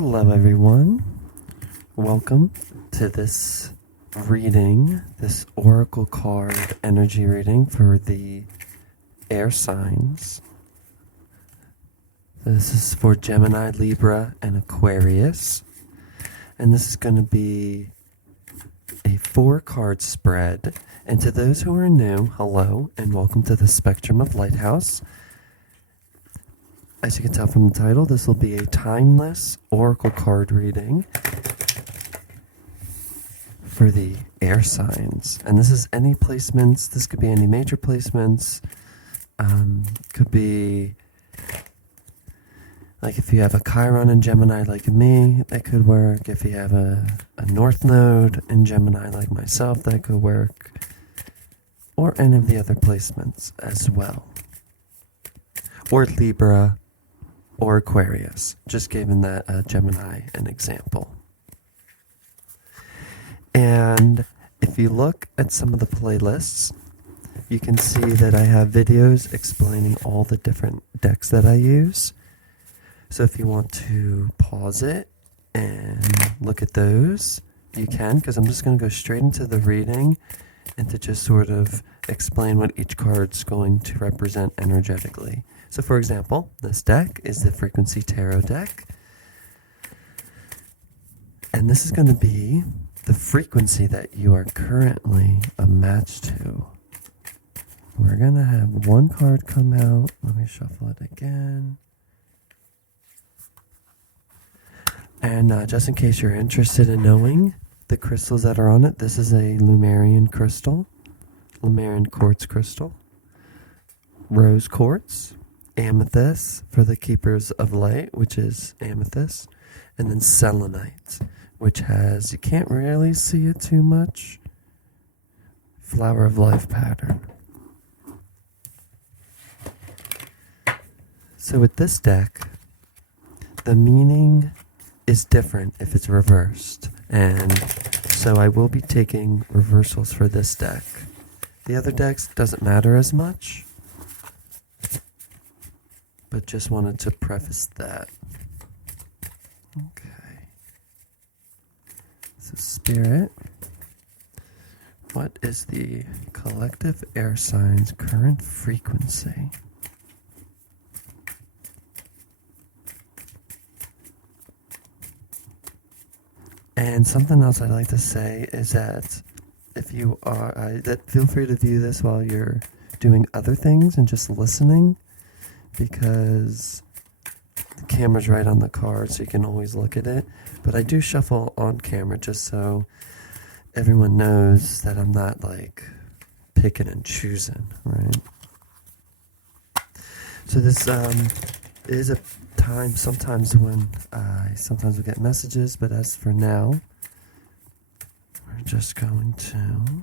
Hello everyone, welcome to this reading, this oracle card energy reading for the air signs. This is for Gemini, Libra, and Aquarius, and this is going to be a 4-card spread. And to those who are new, hello and welcome to the Spectrum of Lighthouse. As you can tell from the title, this will be a timeless oracle card reading for the air signs. And this is any placements. This could be any major placements. Could be like if you have a Chiron in Gemini like me, that could work. If you have a North Node in Gemini like myself, that could work. Or any of the other placements as well. Or Libra. Or Aquarius, just giving that Gemini an example. And if you look at some of the playlists, you can see that I have videos explaining all the different decks that I use. So if you want to pause it and look at those, you can, because I'm just going to go straight into the reading and to just sort of explain what each card's going to represent energetically. So for example, this deck is the Frequency Tarot deck. And this is going to be the frequency that you are currently a match to. We're going to have one card come out. Let me shuffle it again. And just in case you're interested in knowing the crystals that are on it, this is a Lemurian crystal, Lemurian quartz crystal, rose quartz, amethyst for the keepers of light, which is amethyst, and then selenite, which has, you can't really see it too much, flower of life pattern. So with this deck, the meaning is different if it's reversed, and so I will be taking reversals for this deck. The other decks doesn't matter as much, but just wanted to preface that. Okay. So Spirit, what is the collective air signs' current frequency? And something else I'd like to say is that if you are, feel free to view this while you're doing other things and just listening, because the camera's right on the card, so you can always look at it. But I do shuffle on camera just so everyone knows that I'm not like picking and choosing, right? So this is a time sometimes when sometimes we get messages, but as for now, we're just going to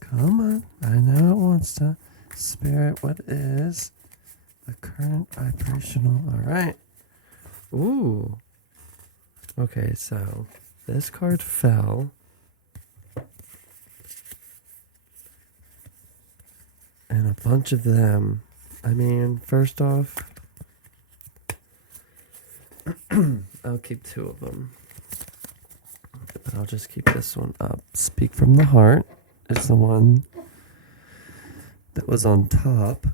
come on, I know it wants to. Spirit, what is the current vibrational? Alright. Ooh. Okay, so this card fell. And a bunch of them. I mean, first off, I'll keep 2 of them. But I'll just keep this one up. Speak from the Heart is the one that was on top,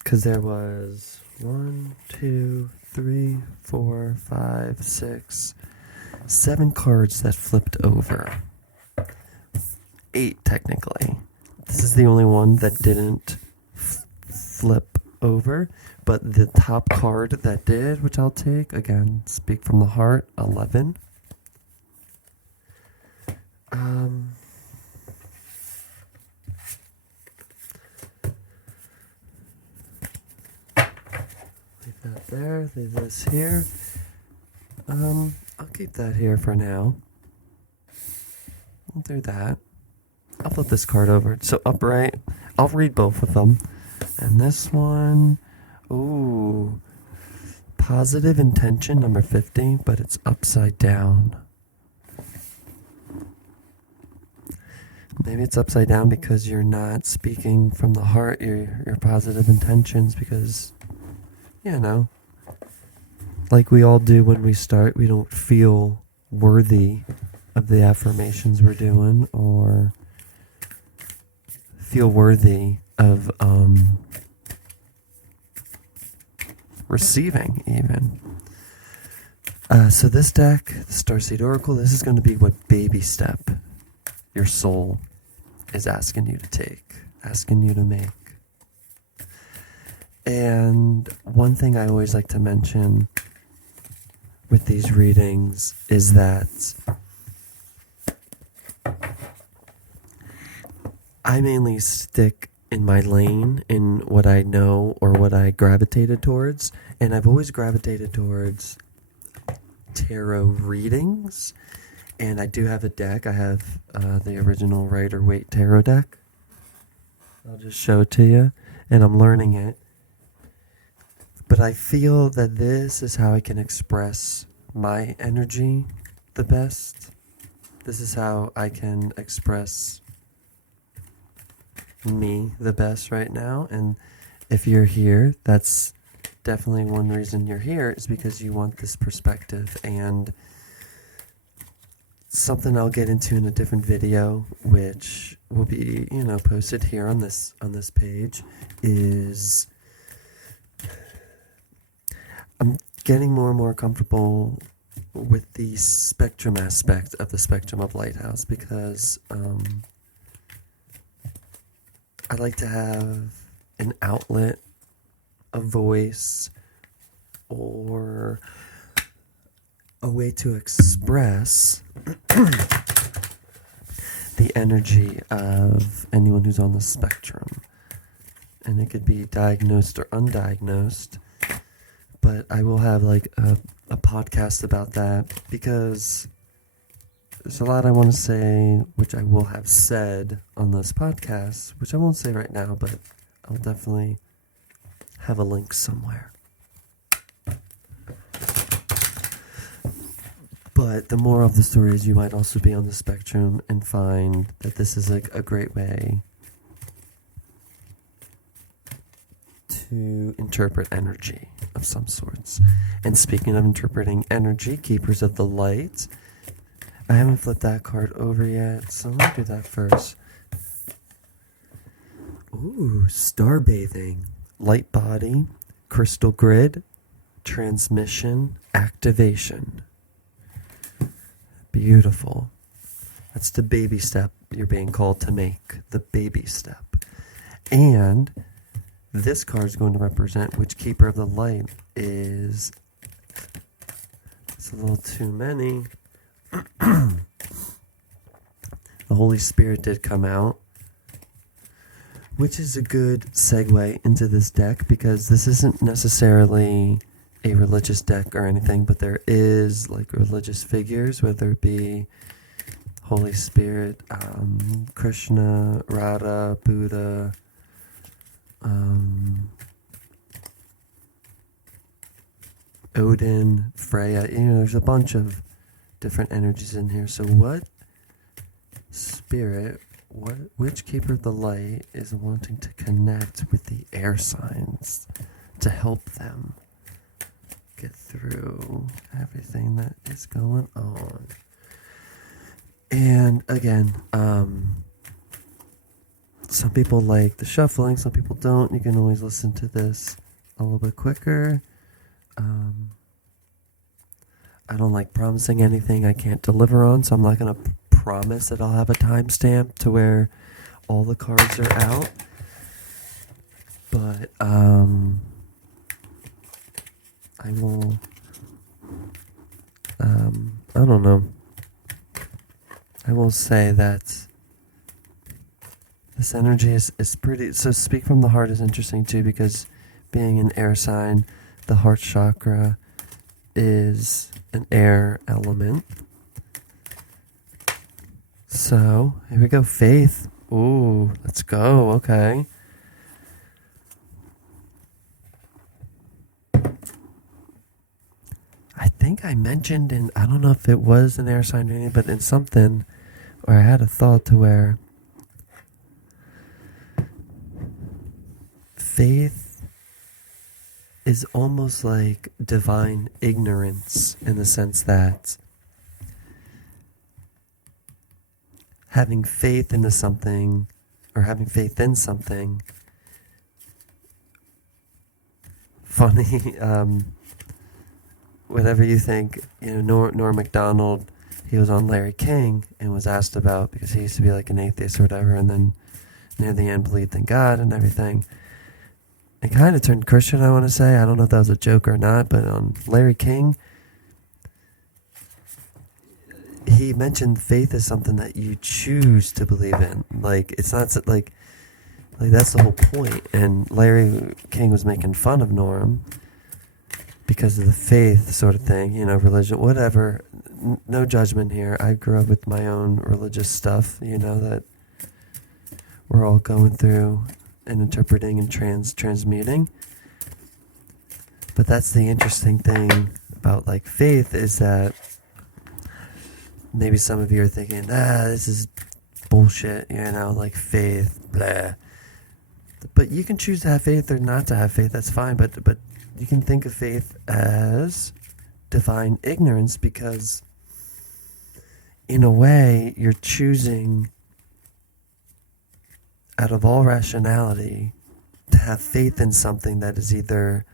because there was 1, 2, 3, 4, 5, 6, 7 cards that flipped over. 8 technically. This is the only one that didn't flip over, but the top card that did, which I'll take, again, Speak from the Heart, 11. Leave that there, leave this here. I'll keep that here for now. We'll do that. I'll flip this card over. So upright, I'll read both of them. And this one, ooh, positive intention, number 50, but it's upside down. Maybe it's upside down because you're not speaking from the heart, your positive intentions, because you know, like we all do when we start, we don't feel worthy of the affirmations we're doing or feel worthy of receiving even. So this deck, the Starseed Oracle, this is going to be what baby step your soul is asking you to take, asking you to make. And one thing I always like to mention with these readings is that I mainly stick in my lane in what I know or what I gravitated towards, and I've always gravitated towards tarot readings. And I do have a deck. I have the original Rider-Waite tarot deck. I'll just show it to you, and I'm learning it. But I feel that this is how I can express my energy the best. This is how I can express me the best right now. And if you're here, that's definitely one reason you're here, is because you want this perspective. And something I'll get into in a different video, which will be, posted here on this page, is I'm getting more and more comfortable with the spectrum aspect of the spectrum of Lighthouse, because I like to have an outlet, a voice, or a way to express the energy of anyone who's on the spectrum. And it could be diagnosed or undiagnosed. But I will have like a podcast about that, because there's a lot I want to say, which I will have said on this podcast, which I won't say right now, but I'll definitely have a link somewhere. But the moral of the story is you might also be on the spectrum and find that this is like a great way to interpret energy of some sorts. And speaking of interpreting energy, Keepers of the Light, I haven't flipped that card over yet, so let me do that first. Ooh, Star Bathing, Light Body, Crystal Grid, Transmission, Activation. Beautiful. That's the baby step you're being called to make, the baby step. And this card is going to represent which Keeper of the Light is. It's a little too many. The Holy Spirit did come out, which is a good segue into this deck, because this isn't necessarily a religious deck or anything, but there is like religious figures, whether it be Holy Spirit, Krishna, Radha, Buddha, Odin, Freya. There's a bunch of different energies in here. So what spirit, which Keeper of the Light is wanting to connect with the air signs to help them get through everything that is going on? And again, some people like the shuffling, some people don't. You can always listen to this a little bit quicker. I don't like promising anything I can't deliver on, so I'm not going to promise that I'll have a timestamp to where all the cards are out. But I will, I don't know. I will say that this energy is pretty, so Speak from the Heart is interesting too, because being an air sign, the heart chakra is an air element. So, here we go. Faith. Ooh, let's go. Okay. I think I mentioned in, I don't know if it was an air sign or anything, but in something, or I had a thought to where faith is almost like divine ignorance, in the sense that having faith into something, or having faith in something, funny, whatever you think, Norm Macdonald, he was on Larry King and was asked about, because he used to be like an atheist or whatever, and then near the end believed in God and everything. It kind of turned Christian, I want to say. I don't know if that was a joke or not, but on Larry King, he mentioned faith is something that you choose to believe in. Like, it's not like that's the whole point. And Larry King was making fun of Norm because of the faith sort of thing, religion, whatever. No judgment here. I grew up with my own religious stuff, that we're all going through and interpreting and transmuting. But that's the interesting thing about like faith, is that maybe some of you are thinking, this is bullshit, like faith, blah. But you can choose to have faith or not to have faith, that's fine. But you can think of faith as divine ignorance, because in a way you're choosing, out of all rationality, to have faith in something that is either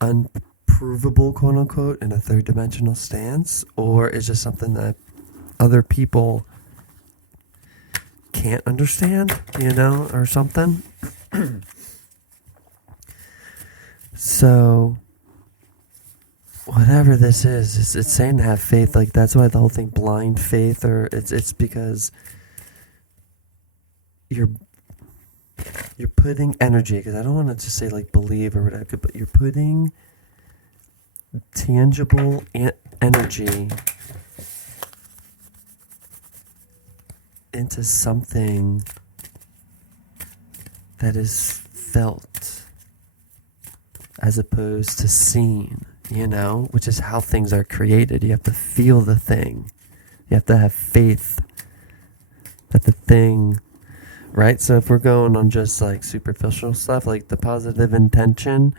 unprovable, quote unquote, in a third dimensional stance, or is just something that other people can't understand, or something. So whatever this is, it's saying to have faith. Like, that's why the whole thing, blind faith, or it's because you're putting energy, because I don't want to just say like believe or whatever, but you're putting tangible energy into something that is felt as opposed to seen, which is how things are created. You have to feel the thing. You have to have faith that the thing, right? So if we're going on just like superficial stuff, like the positive intention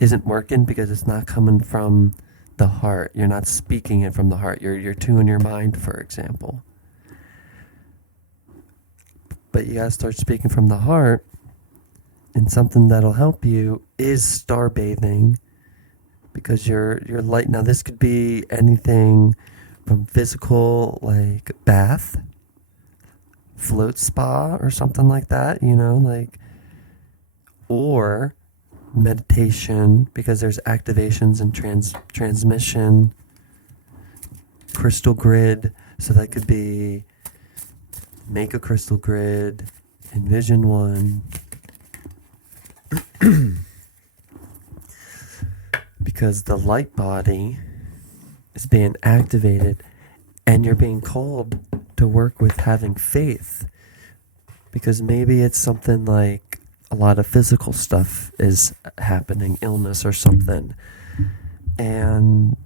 isn't working because it's not coming from the heart. You're not speaking it from the heart. You're tuning your mind, for example. But you gotta start speaking from the heart, and something that'll help you is star bathing, because you're light. Now this could be anything from physical, like bath, float spa, or something like that, or meditation, because there's activations and transmission, crystal grid. So that could be make a crystal grid, envision one. Because the light body is being activated, and you're being called to work with having faith, because maybe it's something like a lot of physical stuff is happening, illness or something, and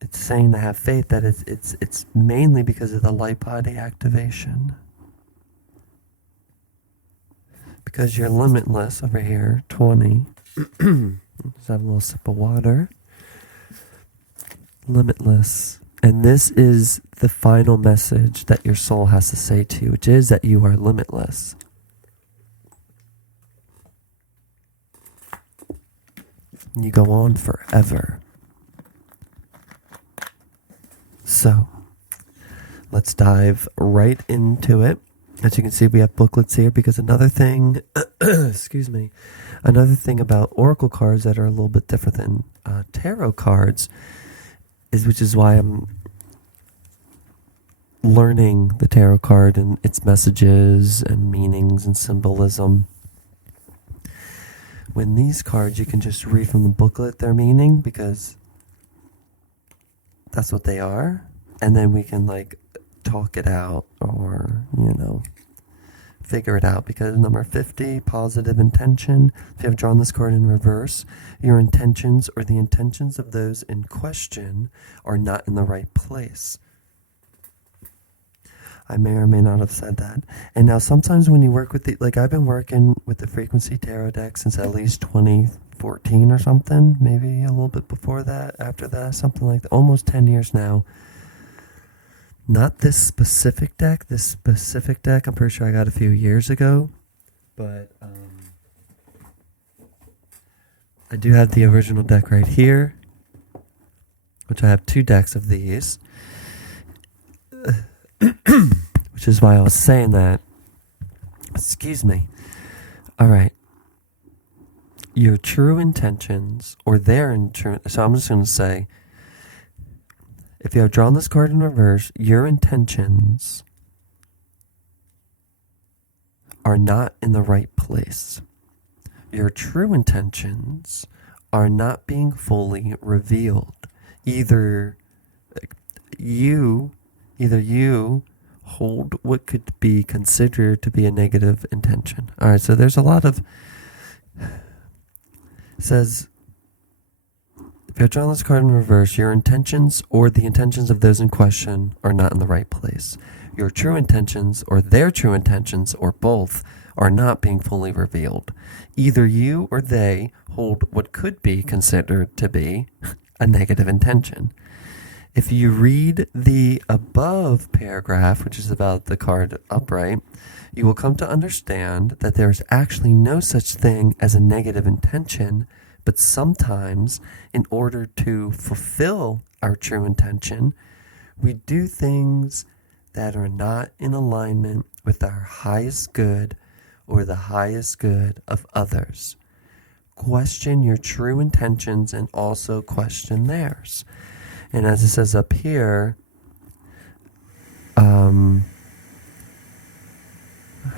it's saying to have faith that it's mainly because of the light body activation, because you're limitless over here. 20. Let's have a little sip of water. Limitless. And this is the final message that your soul has to say to you, which is that you are limitless. You go on forever. So, let's dive right into it. As you can see, we have booklets here, because another thing, another thing about oracle cards that are a little bit different than tarot cards which is why I'm learning the tarot card and its messages and meanings and symbolism. When these cards, you can just read from the booklet their meaning, because that's what they are, and then we can talk it out, or figure it out. Because number 50, positive intention. If you have drawn this card in reverse, your intentions or the intentions of those in question are not in the right place. I may or may not have said that. And now sometimes when you work with like I've been working with the frequency tarot deck since at least 2014 or something, maybe a little bit before that, after that, something like that, almost 10 years now. Not this specific deck. This specific deck, I'm pretty sure I got a few years ago. But I do have the original deck right here, which I have 2 decks of these. Which is why I was saying that. Excuse me. Alright. Your true intentions, or their intentions. So I'm just going to say, if you have drawn this card in reverse, your intentions are not in the right place. Your true intentions are not being fully revealed. Either you hold what could be considered to be a negative intention. All right, so there's a lot of... It says, if you have drawn this card in reverse, your intentions or the intentions of those in question are not in the right place. Your true intentions or their true intentions or both are not being fully revealed. Either you or they hold what could be considered to be a negative intention. If you read the above paragraph, which is about the card upright, you will come to understand that there is actually no such thing as a negative intention, but sometimes, in order to fulfill our true intention, we do things that are not in alignment with our highest good or the highest good of others. Question your true intentions and also question theirs. And as it says up here,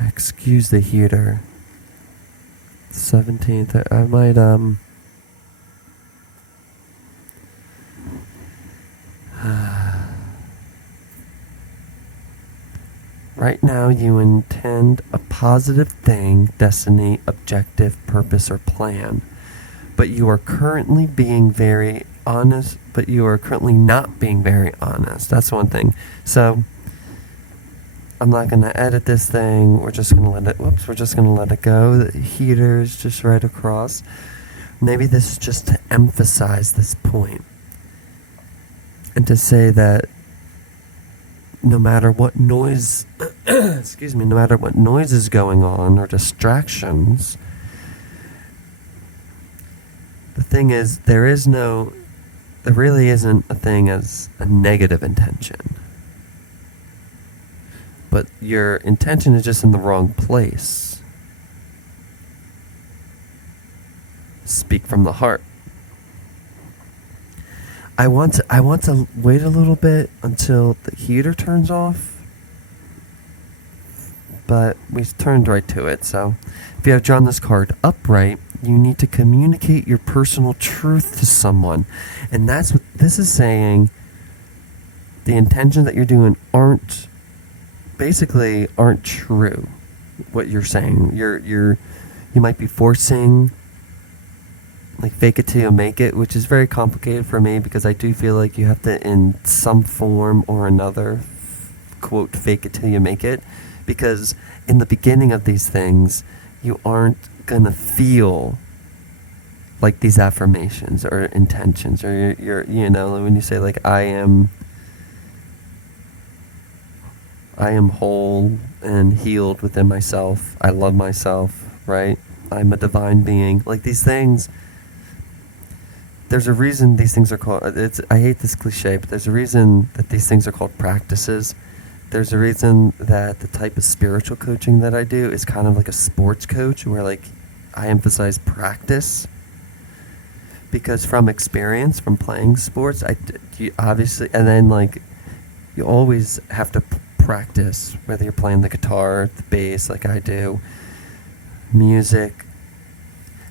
excuse the heater, 17th, I might, right now you intend a positive thing, destiny, objective, purpose, or plan, but you are currently being very honest, but you are currently not being very honest. That's one thing. So I'm not going to edit this thing. We're just going to let it, we're just going to let it go. The heater's just right across. Maybe this is just to emphasize this point and to say that no matter what noise, excuse me, no matter what noise is going on or distractions, the thing is, there really isn't a thing as a negative intention. But your intention is just in the wrong place. Speak from the heart. I want to wait a little bit until the heater turns off. But we turned right to it. So if you have drawn this card upright, you need to communicate your personal truth to someone. And that's what this is saying. The intentions that you're doing aren't true. What you're saying. You might be forcing, like, fake it till you make it, which is very complicated for me because I do feel like you have to, in some form or another, quote, fake it till you make it. Because in the beginning of these things, you aren't gonna feel like these affirmations or intentions, or you're when you say, like, I am whole and healed within myself, I love myself, right? I'm a divine being. Like, these things, there's a reason these things are called, I hate this cliche, but there's a reason that these things are called practices. There's a reason that the type of spiritual coaching that I do is kind of like a sports coach, where, like, I emphasize practice. Because from experience, from playing sports, you obviously, and then, like, you always have to practice, whether you're playing the guitar, the bass, like I do, music.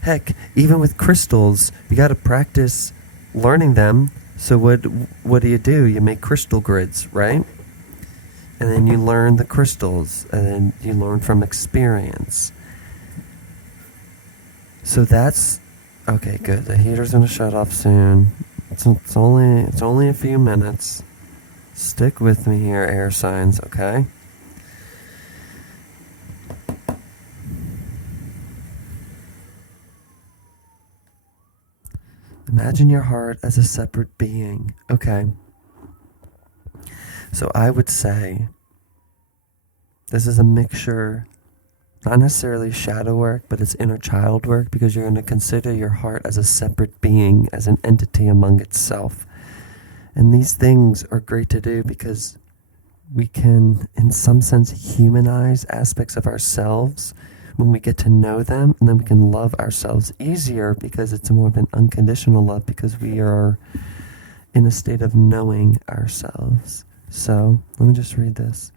Heck, even with crystals, you got to practice learning them. So what do? You make crystal grids, right? And then you learn the crystals, and then you learn from experience. So that's okay. Good. The heater's gonna shut off soon. It's only a few minutes. Stick with me here, air signs. Okay. Imagine your heart as a separate being. Okay. So I would say this is a mixture, not necessarily shadow work, but it's inner child work, because you're going to consider your heart as a separate being, as an entity among itself. And these things are great to do because we can, in some sense, humanize aspects of ourselves when we get to know them, and then we can love ourselves easier because it's more of an unconditional love, because we are in a state of knowing ourselves. So let me just read this.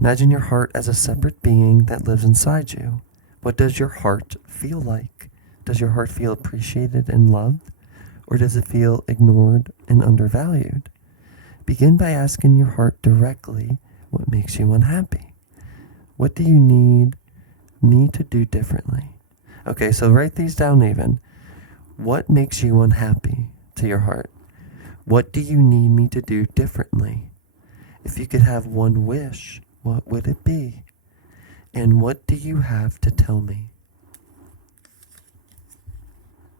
Imagine your heart as a separate being that lives inside you. What does your heart feel like? Does your heart feel appreciated and loved? Or does it feel ignored and undervalued? Begin by asking your heart directly what makes you unhappy. What do you need me to do differently? Okay, so write these down even. What makes you unhappy to your heart? What do you need me to do differently? If you could have one wish, what would it be? And what do you have to tell me?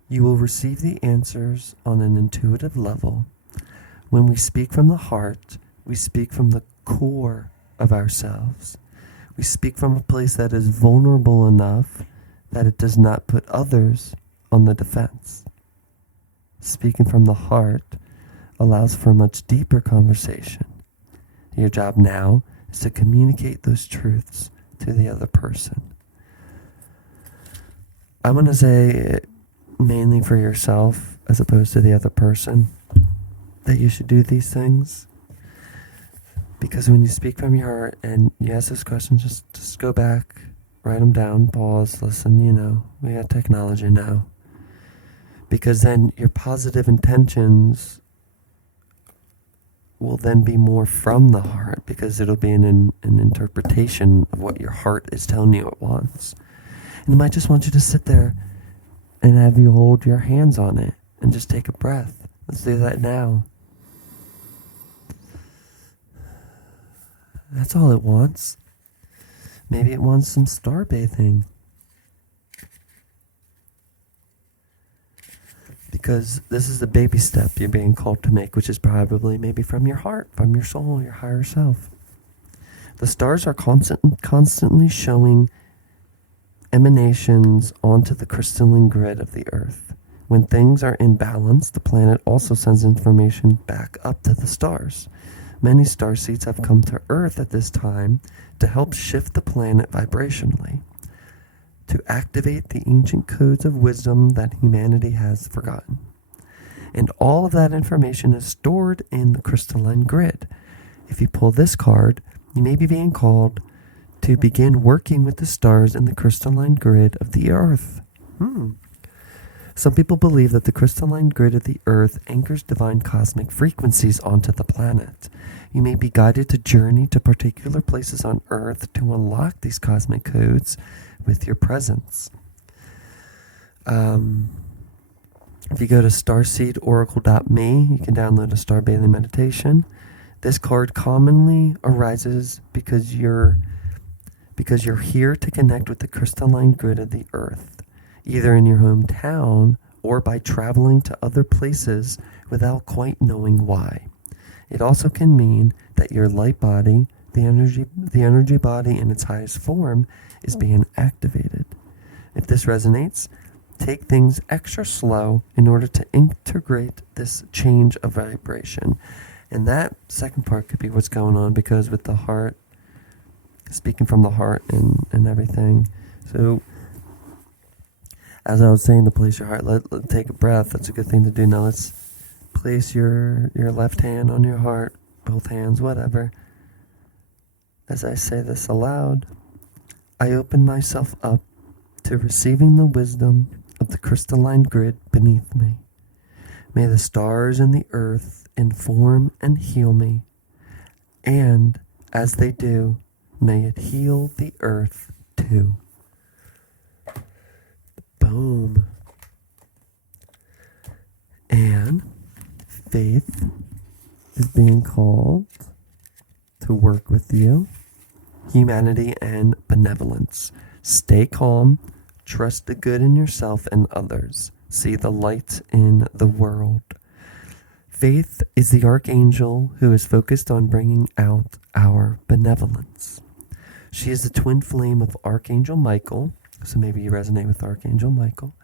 You will receive the answers on an intuitive level. When we speak from the heart, we speak from the core of ourselves. We speak from a place that is vulnerable enough that it does not put others on the defense. Speaking from the heart allows for a much deeper conversation. Your job now is to communicate those truths to the other person. I want to say, mainly for yourself as opposed to the other person, that you should do these things. Because when you speak from your heart and you ask those questions, just go back, write them down, pause, listen. We have technology now. Because then your positive intentions will then be more from the heart, because it'll be an interpretation of what your heart is telling you it wants. And it might just want you to sit there and have you hold your hands on it and just take a breath. Let's do that now. That's all it wants. Maybe it wants some star bathing. Because this is the baby step you're being called to make, which is probably maybe from your heart, from your soul, your higher self. The stars are constantly showing emanations onto the crystalline grid of the earth. When things are in balance, the planet also sends information back up to the stars. Many starseeds have come to Earth at this time to help shift the planet vibrationally, to activate the ancient codes of wisdom that humanity has forgotten. And all of that information is stored in the crystalline grid. If you pull this card, you may be being called to begin working with the stars in the crystalline grid of the Earth. Some people believe that the crystalline grid of the Earth anchors divine cosmic frequencies onto the planet. You may be guided to journey to particular places on Earth to unlock these cosmic codes with your presence. If you go to starseedoracle.me, you can download a star bathing meditation. This card commonly arises because you're here to connect with the crystalline grid of the Earth, either in your hometown or by traveling to other places without quite knowing why. It also can mean that your light body, the energy body in its highest form, is being activated. If this resonates, take things extra slow in order to integrate this change of vibration. And that second part could be what's going on, because with the heart, speaking from the heart and everything. So, as I was saying, to place your heart, let take a breath. That's a good thing to do. Now let's place your left hand on your heart, both hands, whatever. As I say this aloud, I open myself up to receiving the wisdom of the crystalline grid beneath me. May the stars and the earth inform and heal me, and as they do, may it heal the earth too. Boom. And Faith is being called to work with you. Humanity and benevolence. Stay calm. Trust the good in yourself and others. see the light in the world. Faith is the archangel who is focused on bringing out our benevolence. She is the twin flame of Archangel Michael, so maybe you resonate with Archangel Michael,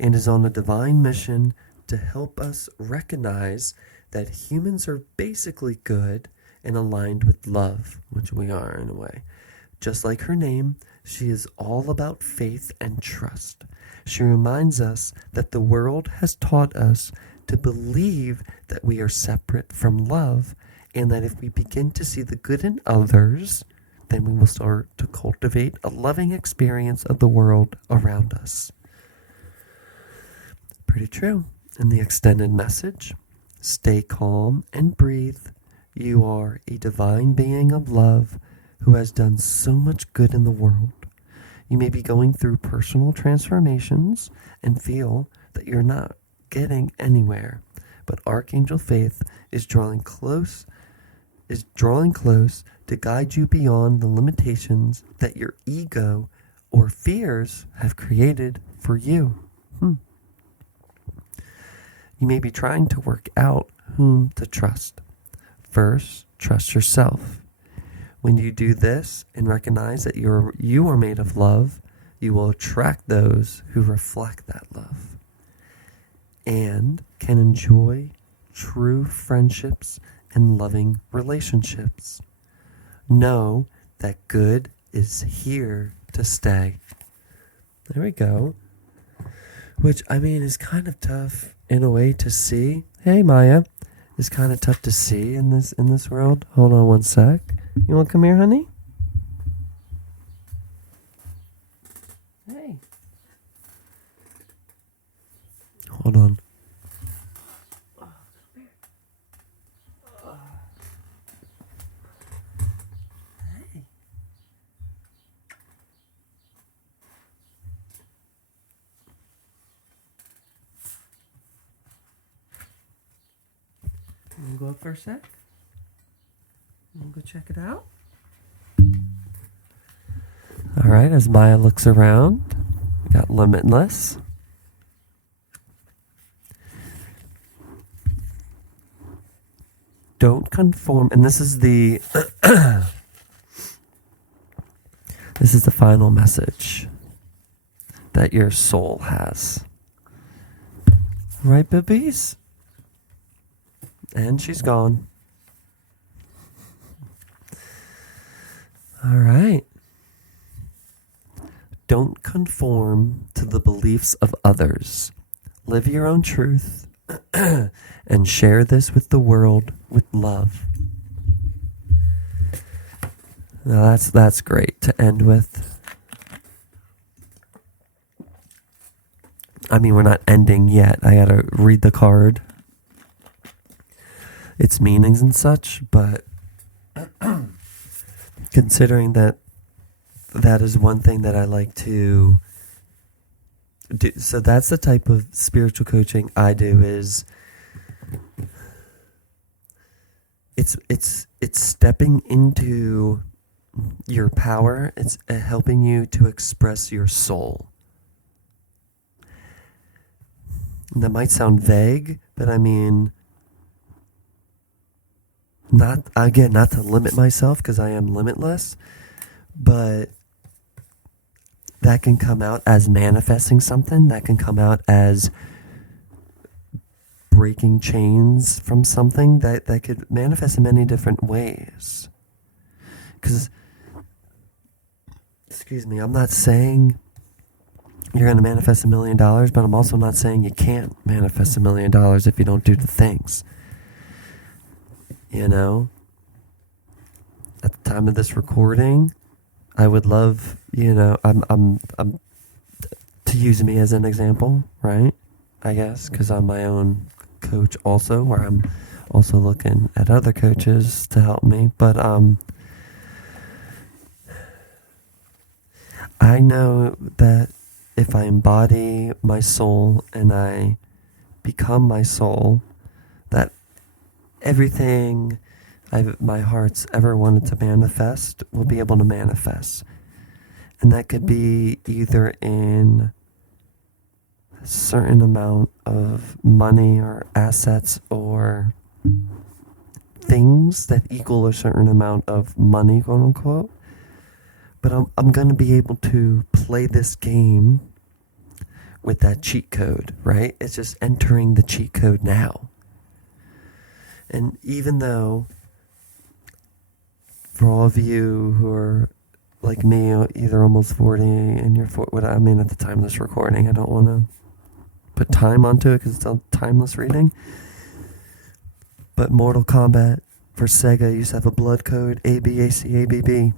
and is on a divine mission to help us recognize that humans are basically good and aligned with love, which we are in a way. Just like her name, she is all about faith and trust. She reminds us that the world has taught us to believe that we are separate from love, and that if we begin to see the good in others, then we will start to cultivate a loving experience of the world around us. Pretty true. In the extended message, stay calm and breathe. You are a divine being of love who has done so much good in the world. You may be going through personal transformations and feel that you're not getting anywhere, but Archangel Faith is drawing close to guide you beyond the limitations that your ego or fears have created for you. You may be trying to work out whom to trust. First, trust yourself. When you do this and recognize that you are made of love, you will attract those who reflect that love and can enjoy true friendships and loving relationships. Know that good is here to stay. There we go. Which, I mean, is kind of tough in a way to see. Hey, Maya. It's kind of tough to see in this world. Hold on one sec. You want to come here, honey? Hey. Hold on. Hey. You want to go up for a sec? You want to go check it out? All right, as Maya looks around, we got Limitless. Don't conform, and this is the this is the final message that your soul has. Right, babies? And she's gone. All right. Don't conform to the beliefs of others. Live your own truth and share this with the world with love. Now that's great to end with. I mean, we're not ending yet. I gotta read the card, its meanings and such, but considering that is one thing that I like to do. So that's the type of spiritual coaching I do. Is it's stepping into your power. It's helping you to express your soul. And that might sound vague, but I mean, not to limit myself, because I am limitless, but that can come out as manifesting something. That can come out as breaking chains from something. That could manifest in many different ways. Because, excuse me, I'm not saying you're going to manifest $1 million, but I'm also not saying you can't manifest $1 million if you don't do the things. You know, at the time of this recording, I would love, I'm to use me as an example, right? I guess, because I'm my own coach also, where I'm also looking at other coaches to help me. But I know that if I embody my soul and I become my soul, that everything my heart's ever wanted to manifest will be able to manifest. And that could be either in certain amount of money or assets or things that equal a certain amount of money, quote unquote. But I'm going to be able to play this game with that cheat code, right? It's just entering the cheat code now. And even though, for all of you who are like me, either almost 40 and you're 40, I mean, at the time of this recording, I don't want to put time onto it because it's a timeless reading. But Mortal Kombat for Sega used to have a blood code ABACABB.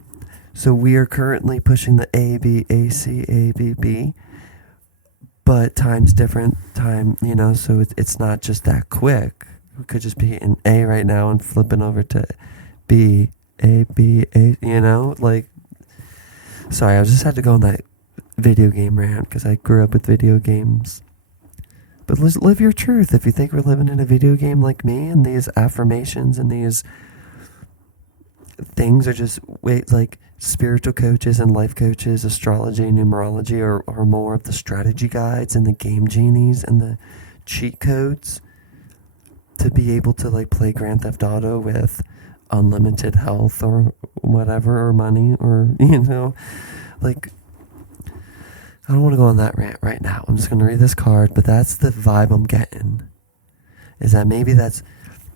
So we are currently pushing the ABACABB, but time's different. So it's not just that quick. We could just be in A right now and flipping over to B, A, B, A, sorry, I just had to go on that video game rant because I grew up with video games. But live your truth. If you think we're living in a video game like me and these affirmations and these things are just like spiritual coaches and life coaches, astrology, numerology are more of the strategy guides and the game genies and the cheat codes to be able to like play Grand Theft Auto with unlimited health or whatever, or money, or like, I don't want to go on that rant right now. I'm just going to read this card, but that's the vibe I'm getting, is that maybe that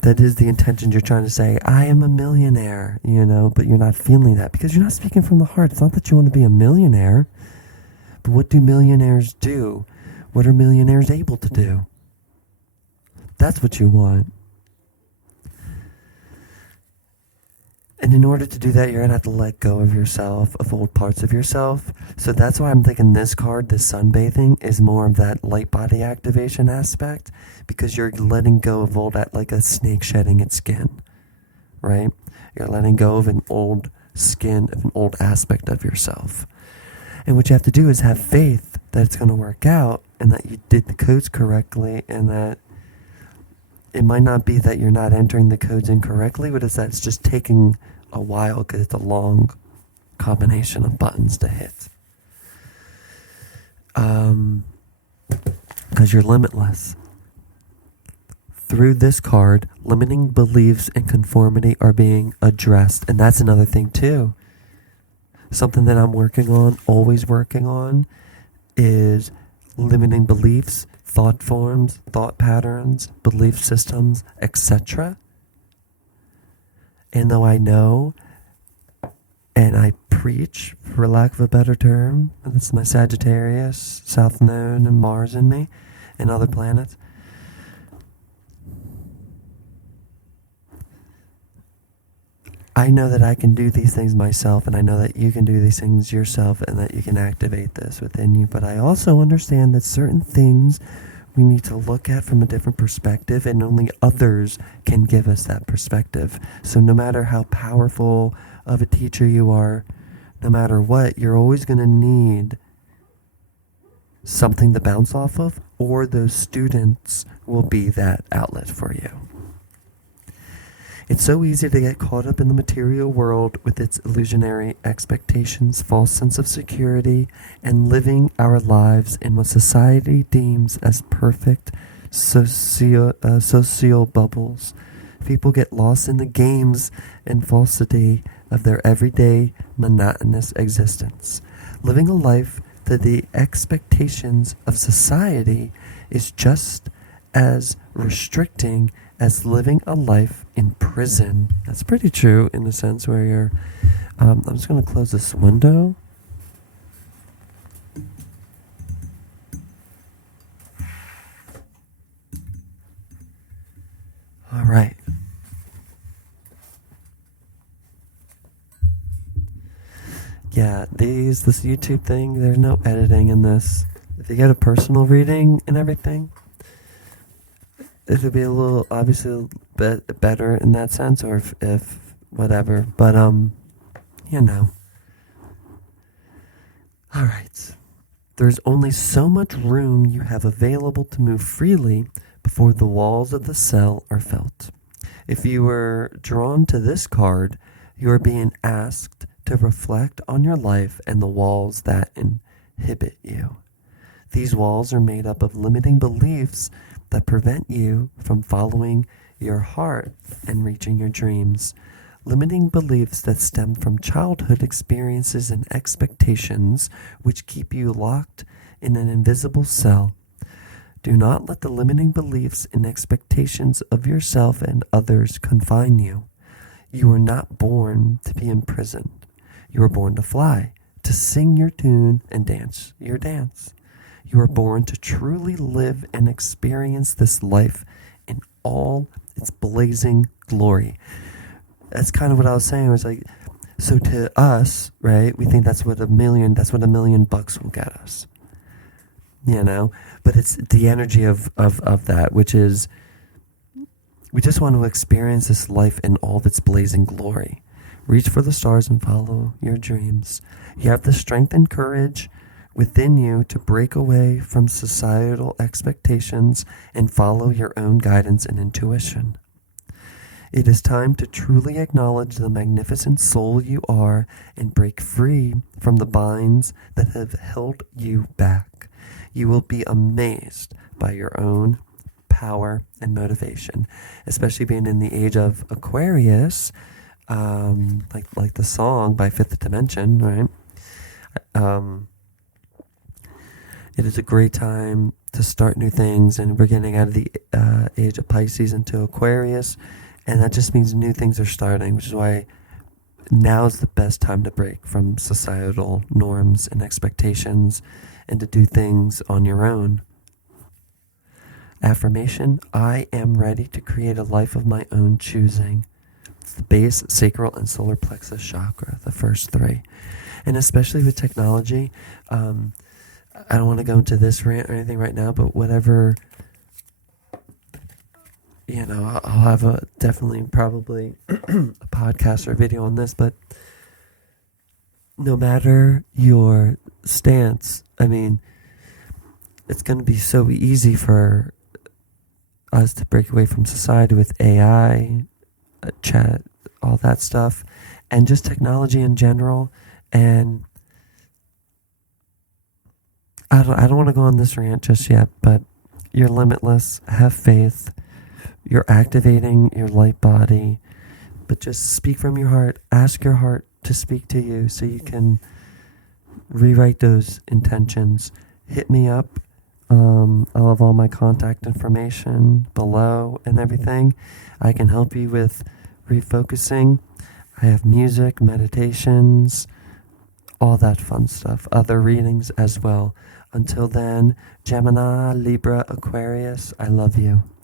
is the intention. You're trying to say, I am a millionaire, but you're not feeling that because you're not speaking from the heart. It's not that you want to be a millionaire, but what do millionaires do? What are millionaires able to do? That's what you want. And in order to do that, you're going to have to let go of yourself, of old parts of yourself. So that's why I'm thinking this card, this sunbathing, is more of that light body activation aspect, because you're letting go of old, like a snake shedding its skin, right? You're letting go of an old skin, of an old aspect of yourself. And what you have to do is have faith that it's going to work out and that you did the codes correctly, and that it might not be that you're not entering the codes incorrectly, but it's that it's just taking a while because it's a long combination of buttons to hit. Because you're limitless. Through this card, limiting beliefs and conformity are being addressed. And that's another thing too. Something that I'm working on, always working on, is limiting beliefs, thought forms, thought patterns, belief systems, etc. And though I know and I preach, for lack of a better term, that's my Sagittarius, South Node, and Mars in me, and other planets, I know that I can do these things myself, and I know that you can do these things yourself, and that you can activate this within you. But I also understand that certain things we need to look at from a different perspective, and only others can give us that perspective. So no matter how powerful of a teacher you are, no matter what, you're always going to need something to bounce off of, or those students will be that outlet for you. It's so easy to get caught up in the material world with its illusionary expectations, false sense of security, and living our lives in what society deems as perfect social bubbles. People get lost in the games and falsity of their everyday monotonous existence. Living a life to the expectations of society is just as restricting as living a life in prison. That's pretty true in the sense where you're... I'm just going to close this window. All right. Yeah, this YouTube thing, there's no editing in this. If you get a personal reading and everything, it would be a little, obviously, a bit better in that sense, or if whatever. But, All right. There's only so much room you have available to move freely before the walls of the cell are felt. If you were drawn to this card, you are being asked to reflect on your life and the walls that inhibit you. These walls are made up of limiting beliefs that prevent you from following your heart and reaching your dreams. Limiting beliefs that stem from childhood experiences and expectations which keep you locked in an invisible cell. Do not let the limiting beliefs and expectations of yourself and others confine you. You were not born to be imprisoned. You were born to fly, to sing your tune and dance your dance. You were born to truly live and experience this life in all its blazing glory. That's kind of what I was saying. It was like, so to us, right, we think that's what $1 million bucks will get us. You know? But it's the energy of that, which is, we just want to experience this life in all of its blazing glory. Reach for the stars and follow your dreams. You have the strength and courage within you to break away from societal expectations and follow your own guidance and intuition. It is time to truly acknowledge the magnificent soul you are and break free from the binds that have held you back. You will be amazed by your own power and motivation, especially being in the age of Aquarius, like the song by Fifth Dimension, right? It is a great time to start new things, and we're getting out of the age of Pisces into Aquarius, and that just means new things are starting, which is why now is the best time to break from societal norms and expectations and to do things on your own. Affirmation: I am ready to create a life of my own choosing. It's the base, sacral, and solar plexus chakra, the first three. And especially with technology, I don't want to go into this rant or anything right now, but whatever, I'll have probably a podcast or a video on this, but no matter your stance, it's going to be so easy for us to break away from society with AI, chat, all that stuff, and just technology in general. And I don't want to go on this rant just yet, but you're limitless. Have faith. You're activating your light body, but just speak from your heart. Ask your heart to speak to you so you can rewrite those intentions. Hit me up. I'll have all my contact information below and everything. I can help you with refocusing. I have music, meditations, all that fun stuff. Other readings as well. Until then, Gemini, Libra, Aquarius, I love you.